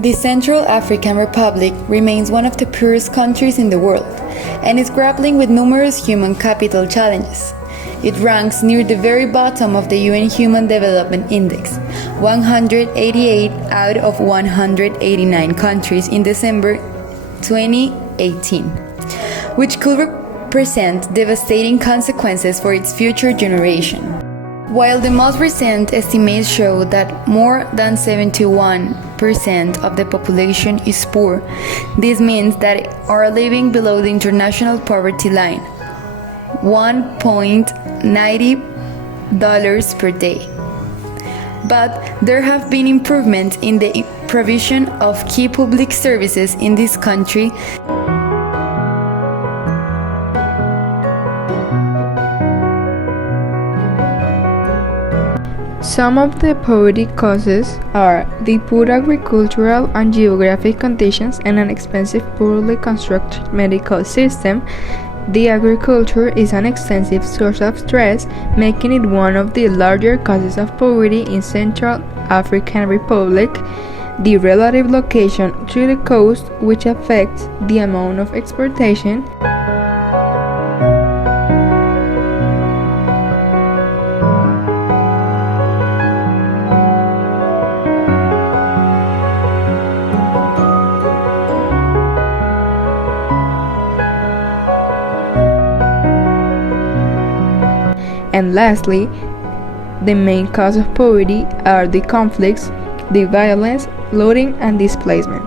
The Central African Republic remains one of the poorest countries in the world and is grappling with numerous human capital challenges. It ranks near the very bottom of the UN Human Development Index, 188 out of 189 countries in December 2018, which could represent devastating consequences for its future generation. While the most recent estimates show that more than 71% of the population is poor, this means that are living below the international poverty line, $1.90 per day. But there have been improvements in the provision of key public services in this country. Some of the poverty causes are the poor agricultural and geographic conditions and an expensive, poorly constructed medical system. The agriculture is an extensive source of stress, making it one of the larger causes of poverty in Central African Republic. The relative location to the coast, which affects the amount of exportation. And lastly, the main cause of poverty are the conflicts, the violence, looting, and displacement.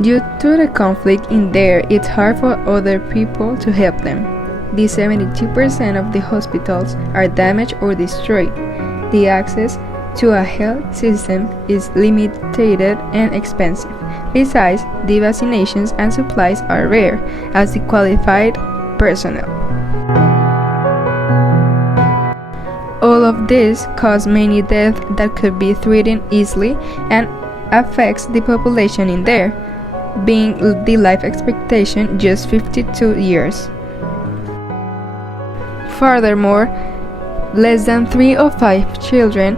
Due to the conflict in there, it's hard for other people to help them. The 72% of the hospitals are damaged or destroyed. The access to a health system is limited and expensive. Besides, the vaccinations and supplies are rare, as the qualified personnel. All of this causes many deaths that could be treated easily and affects the population in there, being the life expectancy just 52 years. Furthermore, less than 3 of 5 children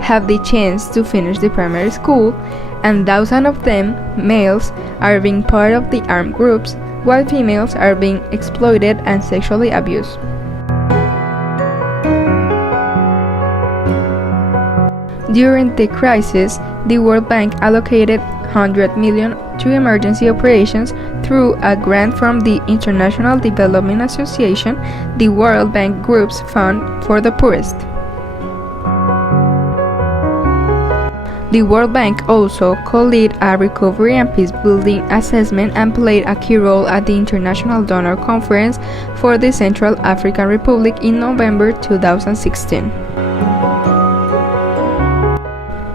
have the chance to finish the primary school, and thousands of them, males, are being part of the armed groups, while females are being exploited and sexually abused. During the crisis, the World Bank allocated $100 million to emergency operations through a grant from the International Development Association, the World Bank Group's Fund for the Poorest. The World Bank also co-led a recovery and peace-building assessment and played a key role at the International Donor Conference for the Central African Republic in November 2016.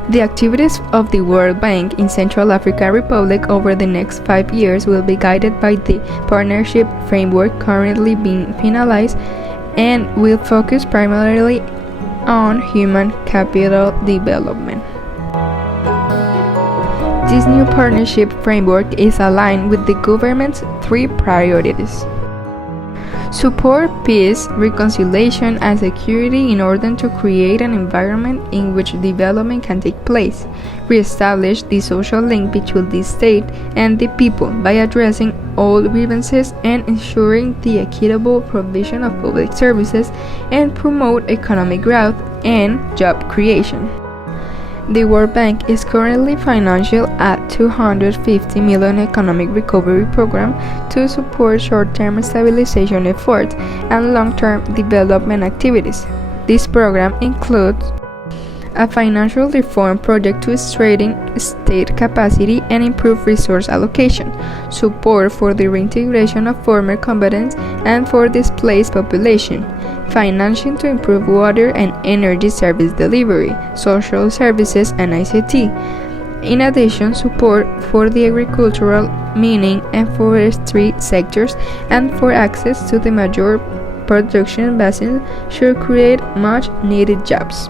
The activities of the World Bank in Central African Republic over the next 5 years will be guided by the partnership framework currently being finalized and will focus primarily on human capital development. This new partnership framework is aligned with the government's 3 priorities: Support peace, reconciliation, and security in order to create an environment in which development can take place. Reestablish the social link between the state and the people by addressing all grievances and ensuring the equitable provision of public services, and promote economic growth and job creation. The World Bank is currently financing a $250 million economic recovery program to support short-term stabilization efforts and long-term development activities. This program includes a financial reform project to strengthen state capacity and improve resource allocation, support for the reintegration of former combatants and for displaced population, financing to improve water and energy service delivery, social services, and ICT. In addition, support for the agricultural, mining, and forestry sectors and for access to the major production basins should create much needed jobs.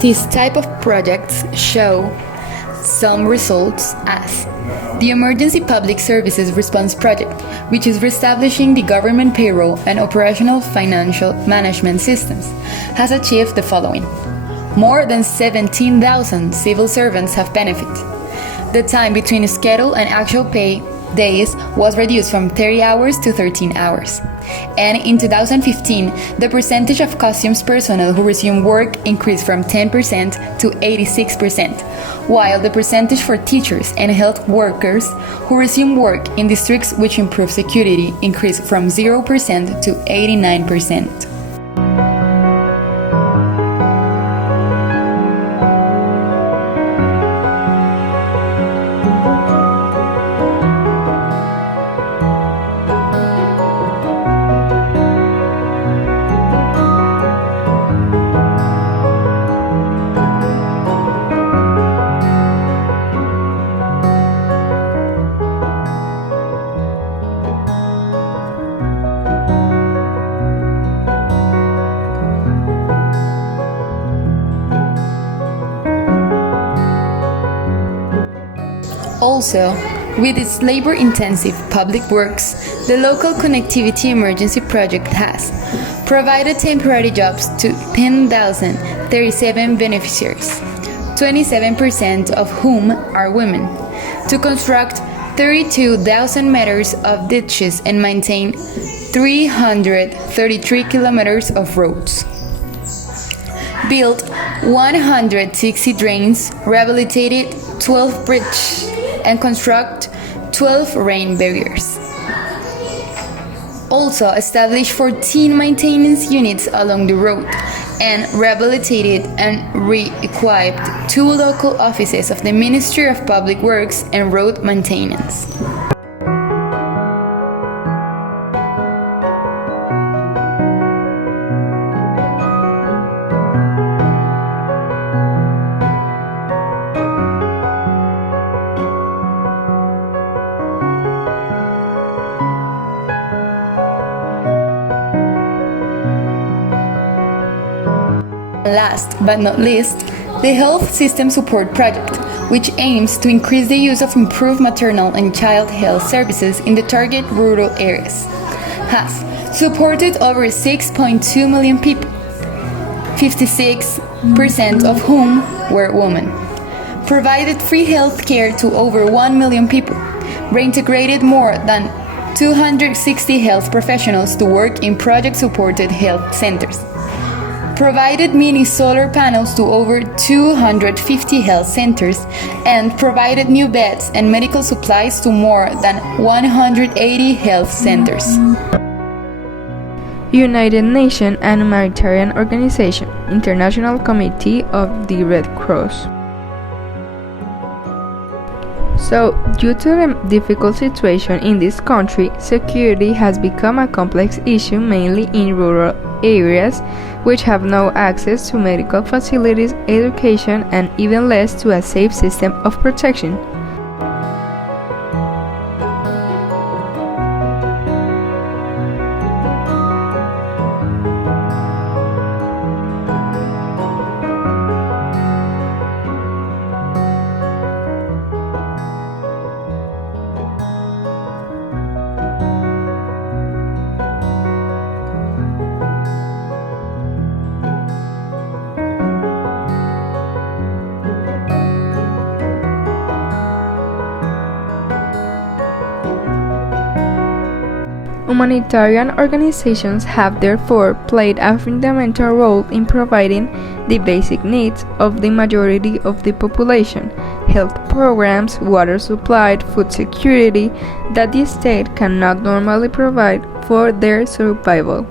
This type of projects show some results as the Emergency Public Services Response Project, which is reestablishing the government payroll and operational financial management systems, has achieved the following. More than 17,000 civil servants have benefited. The time between schedule and actual pay days was reduced from 30 hours to 13 hours. And in 2015, the percentage of customs personnel who resumed work increased from 10% to 86%, while the percentage for teachers and health workers who resumed work in districts which improve security increased from 0% to 89%. Also, with its labor-intensive public works, the Local Connectivity Emergency Project has provided temporary jobs to 10,037 beneficiaries, 27% of whom are women, to construct 32,000 meters of ditches and maintain 333 kilometers of roads, built 160 drains, rehabilitated 12 bridges, and construct 12 rain barriers. Also established 14 maintenance units along the road and rehabilitated and re-equipped 2 local offices of the Ministry of Public Works and Road Maintenance. Last but not least, the Health System Support Project, which aims to increase the use of improved maternal and child health services in the target rural areas, has supported over 6.2 million people, 56% of whom were women, provided free health care to over 1 million people, reintegrated more than 260 health professionals to work in project-supported health centers, provided mini solar panels to over 250 health centers, and provided new beds and medical supplies to more than 180 health centers. United Nations and Humanitarian Organization, International Committee of the Red Cross. So, due to the difficult situation in this country, security has become a complex issue mainly in rural areas, which have no access to medical facilities, education, and even less to a safe system of protection. Humanitarian organizations have therefore played a fundamental role in providing the basic needs of the majority of the population: health programs, water supply, food security that the state cannot normally provide for their survival.